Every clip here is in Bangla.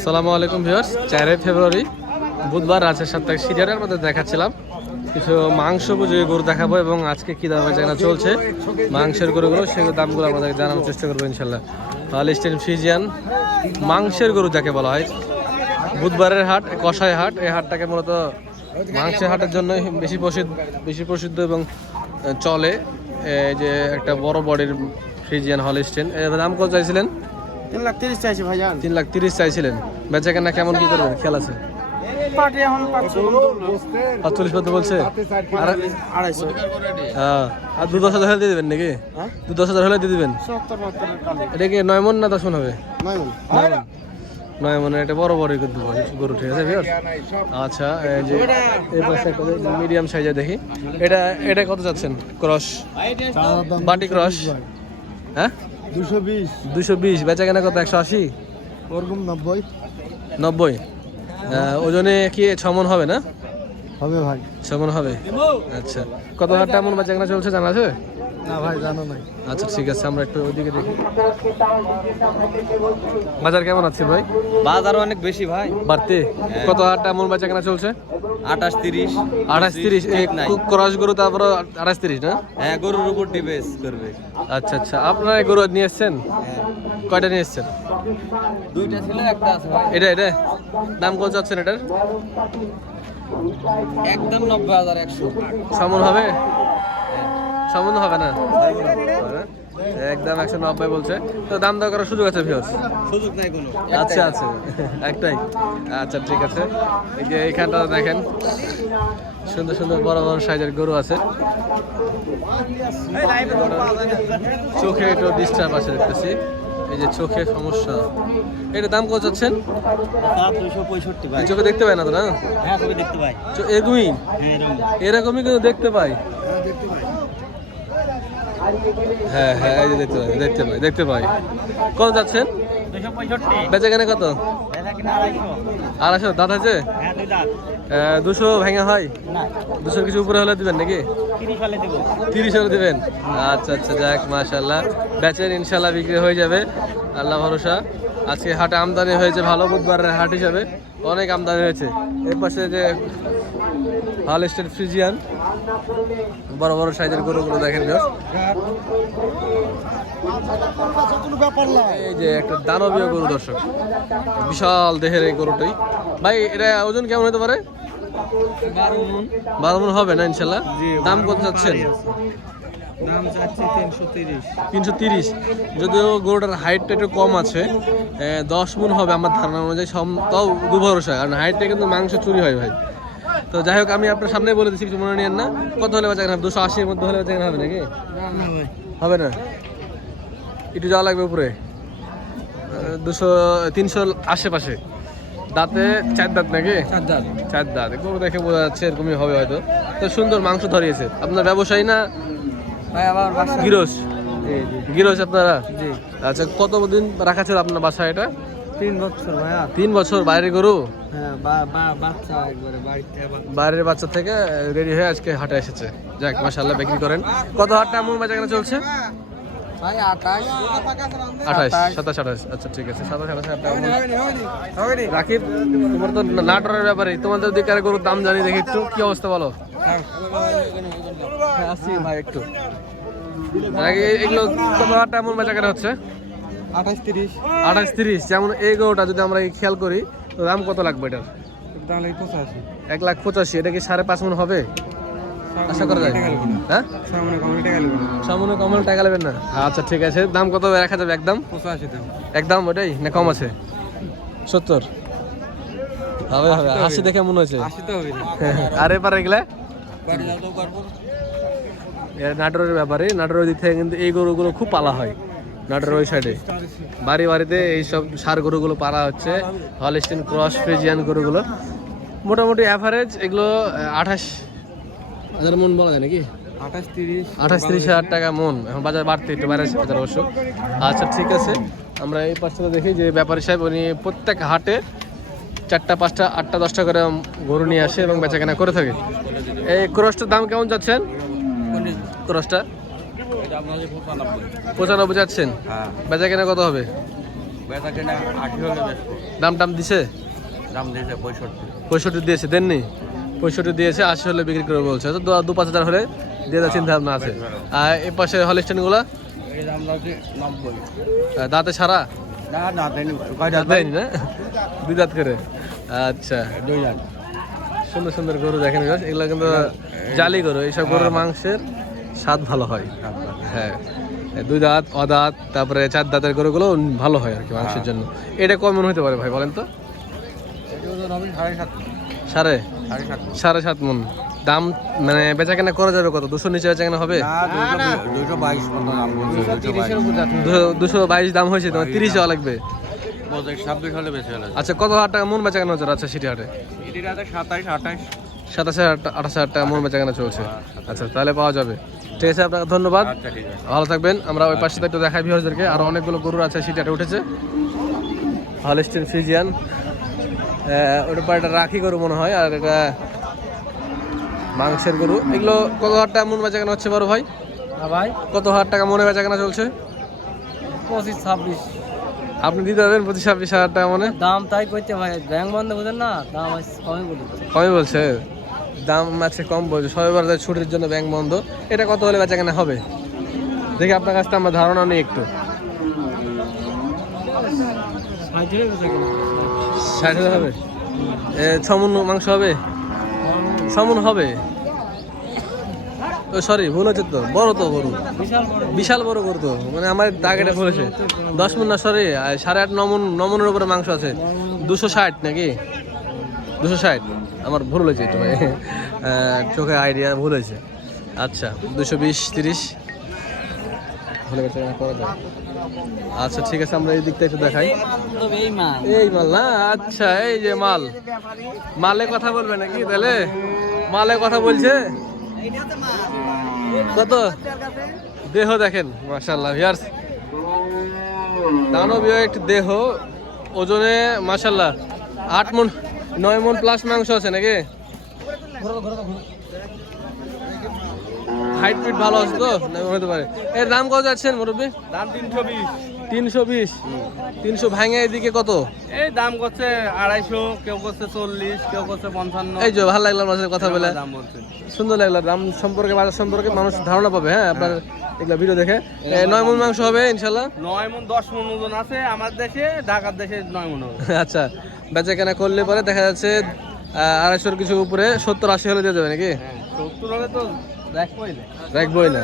আসসালামু আলাইকুম ভিউয়ার্স, 4 ফেব্রুয়ারি বুধবার রাজের সাপ্তাহিক সিরিয়ালের মধ্যে দেখাচ্ছিলাম কিছু মাংস বুঝিয়ে গরু দেখাবো এবং আজকে কী দামে যেখানে চলছে মাংসের গরুগুলো সেগুলো দামগুলো আমাদের জানানোর চেষ্টা করবো ইনশাল্লাহ। হলিস্টিন ফ্রিজিয়ান মাংসের গরু যাকে বলা হয়, বুধবারের হাট কষাই হাট, এই হাটটাকে মূলত মাংসের হাটের জন্য বেশি প্রসিদ্ধ এবং চলে। এই যে একটা বড় বডির ফ্রিজিয়ান হলিস্টিন, এর দাম কত চাইছিলেন? 3,30,000 চাইছি ভাইজান। 3,30,000 চাইছিলেন। বেচা কেনা কেমন কি করবেন খেয়াল আছে? পাটি এখন 45 পর্যন্ত বলছে। 250 হ্যাঁ, আর 2-10,000 হলে দিয়ে দেবেন নাকি? 2-10,000 হলে দিয়ে দেবেন। 70 কালে এটা কি 9 মণ না 10 মণ হবে? 9 মণ। 9 মণ এটা বড় বড় গরু, ঠিক আছে ভিউয়ার্স। আচ্ছা, এই যে এই পাশে একটা মিডিয়াম সাইজে দেখি, এটা কত যাচ্ছেন? ক্রস বাটি ক্রস, হ্যাঁ 220। বেচা কেনা কত? 180 ওরকম 90 90। ওজনে কি 6 মণ হবে না? হবে ভাই। 6 মণ হবে। আচ্ছা, কত হাজার টাকা মণ বেচা কেনা চলছে জানা আছে? না ভাই জানো নাই। আচ্ছা ঠিক আছে, আমরা একটু ওইদিকে দেখি বাজার কেমন আছে ভাই? বাজার অনেক বেশি ভাই, বাড়তে কত হাজার টাকা মন বেচা কেনা চলছে? 28-30। 28-30 ক্রস গরু, তারপর 28-30 না? হ্যাঁ, গরুর উপর ডিপেন্ড করবে। আচ্ছা আচ্ছা, আপনারা এই গরু নিয়ে এসছেন? কয়টা নিয়ে এসছেন? দুইটা ছিল, একটা আছে ভাই। এটা দাম কত যাচ্ছেন এটার? একদম 90,100। সামন হবে? সামন হবে না, একদম 190 বলছে। তো দাম দর করার সুযোগ আছে ভিউয়ার্স? সুযোগ নাই কোনো। আচ্ছা আছে, একটাই। আচ্ছা ঠিক আছে, এই যে এইখানটা দেখেন সুন্দর সুন্দর বড় বড় সাইজের গরু আছে। চোখে একটু ডিস্টার্ব আছে দেখতেছি, এই যে চোখে সমস্যা। এটা দাম কত চাচ্ছেন? 265 ভাই। চোখে দেখতে পাই না তো না? হ্যাঁ, তুমি দেখতে ভাই। এরকমই এরকমই কিন্তু দেখতে পাই। দেখতে ভাই। হ্যাঁ হ্যাঁ, এই যে দেখতে পাই। কত যাচ্ছেন? 265। বেচা কেনা কত? এটা কিনা 250। 250 দাঁত আছে? হ্যাঁ, দুই দাঁত। 200 ভেঙে হয়? না, 200 কিছু উপরে হলে দিবেন নাকি? 30 হলে দেব। 30 হলে দিবেন? আচ্ছা আচ্ছা, যাক মাশাআল্লাহ, বেচেন ইনশাআল্লাহ, বিক্রি হয়ে যাবে, আল্লাহ ভরসা। আজকে হাটে আমদানি হয়েছে ভালো, বুধবারের হাট হিসাবে অনেক আমদানি হয়েছে। এর পাশে যে হলিস্টিন ফ্রিজিয়ান বড় বড় সাইজের গরুগুলো দেখেন ভিউয়ার্স। এই যে একটা দানবীয় গরু দর্শক, বিশাল দেহের এই গরুটাই। ভাই এটা ওজন কেমন হতে পারে? 12 মণ হবে না ইনশাল্লাহ? দাম কত চাচ্ছেন? দাম চাচ্ছি 330। যদিও গরুটার হাইটটা একটু কম আছে, 10 মণ হবে আমার ধারণা অনুযায়ী, তাও দুর্ভরসা, কারণ হাইটটা কিন্তু মাংস চুরি হয় ভাই। তো যাই হোক, আমি আপনার সামনে বলে দিচ্ছি, কিছু মনে নিয়েন না। কত হলে বেচা কেনা হবে? 280 এর মধ্যে হলে বেচা কেনা হবে নাকি? হবে না, একটু যাওয়া লাগবে উপরে। 300 আশেপাশে। দাঁতে 4 দাঁত নাকি? 4 দাঁত। গরু দেখে বোঝা যাচ্ছে এরকমই হবে হয়তো। তো সুন্দর মাংস ধরিয়েছে। আপনার ব্যবসায়ী না ভাই? আবার বাসা গিরোজ? গিরোজ আপনারা? জি। আচ্ছা, কতদিন রাখা ছিল আপনার বাসায় এটা? 3 বছর ভাইয়া। 3 বছর। বাইরের গরু? হ্যাঁ, বাচ্চা একবারে বাড়িতে। বাইরের বাচ্চা থেকে রেডি হয়ে আজকে হাটে এসেছে। যাক মাশাআল্লাহ, বিক্রি করেন। কত হাটটা এমন বেচা কেনা চলছে? ভাই 28, 28, 27, 28। আচ্ছা ঠিক আছে, 27, 28 রাকিব, তোমার তো নাটোরের ব্যাপারে, তোমাদের দিকের গরুর দাম জানি, দেখি একটু কি অবস্থা বলো। আসি ভাই একটু, এগুলো কত হাটটা এমন বেচা কেনা হচ্ছে? 28-30। 28-30। যেমন এই গরুটা যদি আমরা খেয়াল করি, তো দাম কত লাগবে এটার? তাহলে 85। 1,85,000। এটা কি 5.5 মণ হবে আশা করা যায়? হ্যাঁ, সামনে কমল টাকা নেবেন না? আচ্ছা ঠিক আছে, দাম কত রাখা যাবে? একদম 85 দাম। একদম ওটাই না কম আছে? 70 হবে? 80 দেখে মনে হচ্ছে। 80 তো হবে না। আর এবার এগুলা বাড়ি যাও তো করবো। নাটোরের ব্যাপারে, নাটোরের দিক থেকে কিন্তু এই গরুগুলো খুব পালা হয়। নাটোরের ওই সাইডে বাড়িতে এইসব সার গরুগুলো পালা হচ্ছে, হলিস্টিন ক্রস ফ্রিজিয়ান গরুগুলো। মোটামুটি অ্যাভারেজ এগুলো 28,000 মণ বলা যায় নাকি? 28-30 হাজার টাকা মন। এখন বাজার বাড়তে একটু বাইরে বাজার অবশ্য। আচ্ছা ঠিক আছে, আমরা এই পাশটা দেখি যে ব্যাপারী সাহেব উনি প্রত্যেক হাটে 4টা 5টা 8টা 10টা করে গরু নিয়ে আসে এবং বেচা কেনা করে থাকে। এই ক্রসটার দাম কেমন যাচ্ছেন? ক্রসটা 95 যাচ্ছেন? বেচা কেনা কত হবে? বেচা কিনা 80 হলে বেচবো। দাম টাম দিছে? দাম দিয়েছে 65। 65 দিয়েছে, দেননি? 65 দিয়েছে, 80 হলে বিক্রি করে বলছে। তো 2-5 হাজার হলে দিয়ে দেওয়ার চিন্তা ভাবনা আছে। আর এই পাশে হলিস্টেনগুলো এই দাম হচ্ছে 90। দাঁতে ছাড়া? না দেয়নি। কয় দাঁত দেয়নি না? 2 দাঁত করে। আচ্ছা, 2 দাঁত। সুন্দর সুন্দর গরু দেখেন guys, এগুলো কিন্তু জালি গরু। এইসব গরুর মাংসের স্বাদ ভালো হয়। হ্যাঁ, 2 দাঁত, অদাঁত, তারপরে 4 দাঁতের গরুগুলো ভালো হয় আর কি মাংসের জন্য। এটা কেমন হতে পারে ভাই বলেন তো? এটা ওজন হবে 7.5। সাড়ে 7.5। 7.5 মন। দাম মানে বেচা কেনা করা যাবে কত? 200 নিচে বেচা কেনা হবে? না 222 মতো দাম বলছে। 222 দাম হয়েছে, তোমার 30 যাওয়া লাগবে। 26 হলে বেশি হলে। আচ্ছা, কত হাজার টাকা মন বেচা কেনা হচ্ছে রাজশাহী সিটি হাটে? এটিতে 27 28। 27,000-28,000 টাকা মন বেচা কেনা চলছে। আচ্ছা, তাহলে পাওয়া যাবে। ঠিক আছে, আপনাকে ধন্যবাদ, আচ্ছা ঠিক আছে। ভালো থাকবেন। আমরা ওই পাশে একটু দেখাই ভিউয়ারদেরকে, আরো অনেকগুলো গরু আছে সিটিতে উঠেছে। হলিস্টিন ফ্রিজিয়ান, ওটা পাড়টা রাখি গরু মনে হয়, আর এটা মাংসের গরু। এগুলো কত হাজার টাকা মন বেচা কেনা হচ্ছে বড় ভাই? ভাই কত হাজার টাকা মনে বেচা কেনা চলছে? 25-26 আপনি দিতে পারবেন 25-26 হাজার টাকা মনে? দাম তাই করতে ভাই, ব্যাংক বন্ধ বুঝেন না, দাম কমই বলি। কমই বলছে? দাম আছে কম বলছে, সবার ছুটির জন্য ব্যাংক বন্ধ। এটা কত হলে বেচা কেনা হবে দেখি আপনার কাছ থেকে আমার ধারণা নেই একটু। 60,000 হবে? 6 মণ মাংস হবে? 6 মণ হবে? ও সরি, ভুল হচ্ছে তো, বড় তো গরু, বিশাল বড় গরু তো, মানে আমার টার্গেটে বলেছে 10 মণ না, সরি 8.5-9 মণের উপরে মাংস আছে। 260 নাকি? 260, আমার ভুল হয়েছে একটু ভাই, চোখে আইডিয়া ভুল হয়েছে। আচ্ছা, 220-30 হলে বেচা কেনা করা যায়। আচ্ছা ঠিক আছে, আমরা এই দিকটা একটু দেখাই। এই মাল না? আচ্ছা, এই যে মাল, মালে কথা বলবে নাকি তাহলে? মালে কথা বলছে। কত দেহ দেখেন, মাশাআল্লাহ ভিউয়ার্স, দানবীয় একটু দেহ, ওজনে মাশাআল্লাহ 8 মণ 9 মণ প্লাস মাংস আছে নাকি? হাইট ফিট ভালো আছে তো, হতে পারে। এর দাম কত যাচ্ছেন মুরব্বী? দাম 320। 320? 300 ভাঙে এদিকে কত? এই দাম করছে 250, কেউ করছে 40, কেউ করছে 55। এই যে ভালো লাগলো আপনার সাথে কথা বলে, দাম বলছে। সুন্দর লাগলো। দাম সম্পর্কে, বাজার সম্পর্কে মানুষ ধারণা পাবে। হ্যাঁ, আপনার এগুলো ভিডিও দেখে। 9 মণ মাংস হবে ইনশাল্লাহ? 9 মণ 10 মণ ওজন আছে আমার দেশে, ঢাকার দেশে 9 মণ হবে। আচ্ছা, বেচা কেনা করলে পরে দেখা যাচ্ছে 250-র কিছু উপরে 70-80 হলে দিয়ে যাবে নাকি? 70 হলে তো দেখবই না। রাখবই না?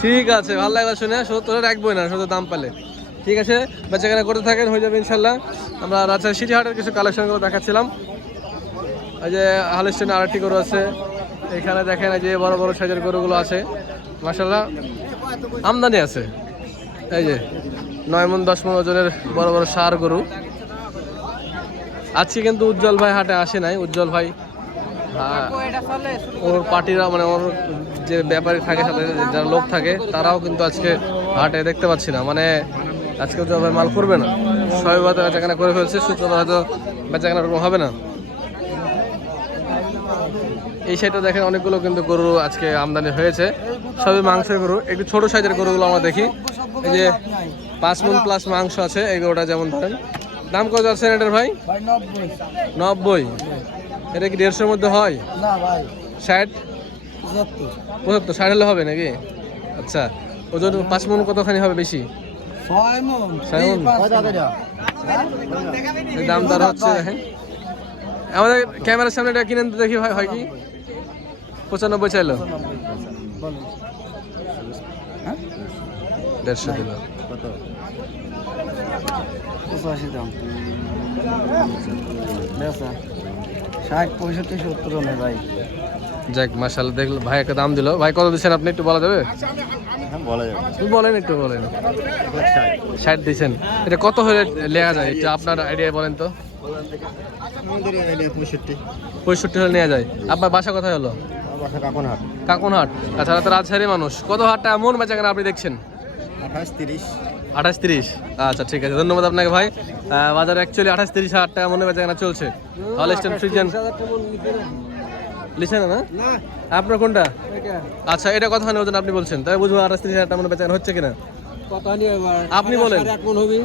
ঠিক আছে, ভালো লাগলো শুনে। 70 রাখবই না, শুধু দাম পেলে। ঠিক আছে, বেচা কেনা করতে থাকেন, হয়ে যাবে ইনশাল্লাহ। আমরা রাজশাহী সিটি হাটের কিছু কালেকশনগুলো দেখাচ্ছিলাম। এই যে হলিস্টিন আরেকটি গরু আছে এখানে, দেখেন এই যে বড় বড় সাইজের গরুগুলো আছে, মাশাআল্লাহ আমদানি আছে। এই যে 9 মণ 10 মণ ওজনের বড় বড় ষাঁড় গরু। আজকে কিন্তু উজ্জ্বল ভাই হাটে আসে নাই। উজ্জ্বল ভাই ওর পার্টিরা, মানে ওর যে ব্যাপারী থাকে, সাথে যারা লোক থাকে, তারাও কিন্তু আজকে হাটে দেখতে পাচ্ছি না। মানে আজকে উজ্জ্বল ভাই মাল করবে না, সবাই হয়তো বেচাকেনা করে ফেলছে, শুক্রবার হয়তো বেচাকেনা ওরকম হবে না। এই সাইডে দেখেন অনেকগুলো কিন্তু গরু আজকে আমদানি হয়েছে, সবই মাংসের গরু। একটু ছোট সাইজের গরুগুলো আমরা দেখি। এই যে 5 মণ প্লাস মাংস আছে এই গরুটা, যেমন ধরেন। দাম কত আছে এটার ভাই? 90? এটা কি 150-এর মধ্যে হয়? না ভাই, 60? 75? 60 হলে হবে নাকি? আচ্ছা, ওজন 5 মণ কতখানি হবে বেশি? 6 মণ। 6 মণ? এই দাম দর হচ্ছে দেখেন। আমাদের ক্যামেরার সামনে এটা কিনেন তো দেখি ভাই, হয় কি? 95 চাইলো, 150 দিল। 85 দাম। 60, 65, 70 নেই ভাই। যাক, মাশাআল্লাহ, দেখলো ভাই একটা দাম দিল। ভাই কত দিচ্ছেন আপনি, একটু বলা যাবে? বলা যাবে। তুমি বলেন, একটু বলেন। 60 দিচ্ছেন? এটা কত হলে নেওয়া যায়, এটা আপনার আইডিয়া বলেন তো। 65 হলে নেওয়া যায়। আপনার বাসা কোথায় হলো? কাকনহাট। কাকনহাট? আচ্ছা, তো রাজশাহীর মানুষ। কত হাজার টাকা মন বেচা কেনা আপনি দেখছেন? 28-30। 28-30? আচ্ছা ঠিক আছে, ধন্যবাদ আপনাকে ভাই। বাজারে অ্যাকচুয়ালি 28-30 হাজার টাকা মনে বেচা কেনা চলছে। হলিস্টিন ফ্রিজিয়ান লিখছে না? আপনার কোনটা? আচ্ছা, এটা কতখানি ওজন আপনি বলছেন, তাই বুঝবো 28-30 হাজার টাকা মনে বেচা কেনা হচ্ছে কিনা। কত নিয়ে আপনি বলেন। 8.5 মন হবে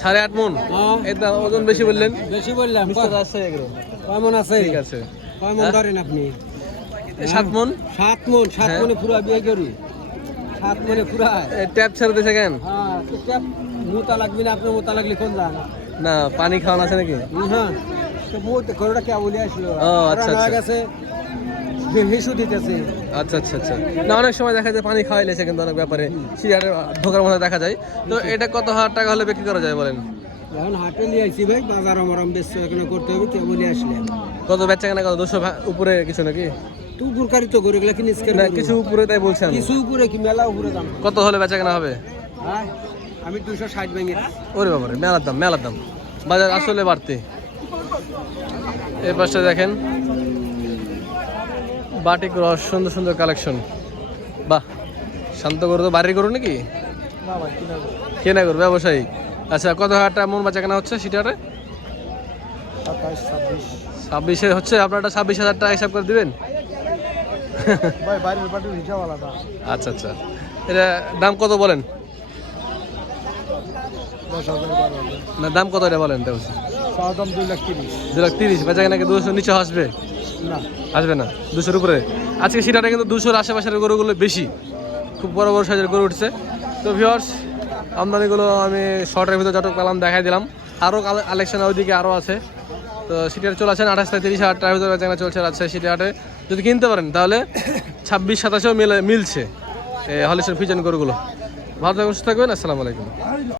8.5 মন। হ্যাঁ। এটা ওজন বেশি বললেন। বেশি বললাম মিস্টার রাজশাহী এগুলো কেমন আছে ঠিক আছে। কয় মন ধরেন আপনি 7 মন। 7 মন 7 হ্যাঁ। মনে পুরা বিয়ে করি 7 মনে পুরা ট্যাপ ছেড়ে দিয়েছে কেন? হ্যাঁ তো ট্যাপ মোতা লাগবে না আপনার মোতা লাগলে কোন যান না পানি খাওয়ানো আছে নাকি? হ্যাঁ তো মোটা ঘরটা কে বলে আসলো ও, আচ্ছা, পুরানো হয়ে আচ্ছা। গেছে হিসু দিতেছে আচ্ছা আচ্ছা আচ্ছা। না অনেক সময় দেখা যায় পানি খাওয়াইলেছে কিন্তু অনেক ব্যাপারে সিরিয়ালের ঢোকার মধ্যে দেখা যায়। তো এটা কত হাজার টাকা হলে বিক্রি করা যায় বলেন? এখন হাটে নিয়ে আইছি ভাই বাজার আমারাম বেশ এখানে করতে হবে কে বলে আসলে কত বেচা কেনা কত 200 উপরে কিছু নাকি? তুই গুরকারি তো করে গেলে কি নিষ্কার না কিছু উপরে তাই বলছেন। কিছু উপরে কি মেলা উপরে দাম কত হলে বেচা কেনা হবে? হ্যাঁ আমি 260 ভেঙে ওরে বাবারে মেলার দাম বাজার আসলে বাড়তি। এই পাশে দেখেন বাটিক রস সুন্দর সুন্দর কালেকশন। বাহ শান্ত করো তো বাড়ির করো নাকি? বাবা কিনা কেনা করো ব্যবসায়ী। আচ্ছা কত হাজার টাকা মন বেচা কেনা হচ্ছে সিটারে? 27 26 26 হচ্ছে। আপনারটা 26,000 টাকা হিসাব করে দিবেন? ভাই বাইরের পাটির হিসাব আলাদা আচ্ছা আচ্ছা। এটা দাম কত বলেন? 10,000 12,000 না দাম কত এটা বলেন? চাওয়া দাম 2,30,000 2,30,000 বেচা কেনা কি 200 নিচে আসবে? না আসবে না 200-র উপরে। আজকে সিটাটা কিন্তু 200-র আশেপাশের গরুগুলো বেশি, খুব বড় বড় সাইজের গরু উঠছে। তো ভিউয়ার্স আমদানিগুলো আমি শর্টের ভিতরে যতটুকু পেলাম দেখাই দিলাম। আরও কালেকশন ওইদিকে আরও আছে। তো সিটিহাটে চলে আসেন 28 থেকে 30,000 টাকার ভিতরে বেচাকেনা চলছে রাজশাহী সিটিহাটে। যদি কিনতে পারেন তাহলে 26-27-এও মিলছে হলিস্টার ফিজিয়ান গরুগুলো। ভালো থাকবেন সুস্থ থাকবেন। আসসালামু আলাইকুম।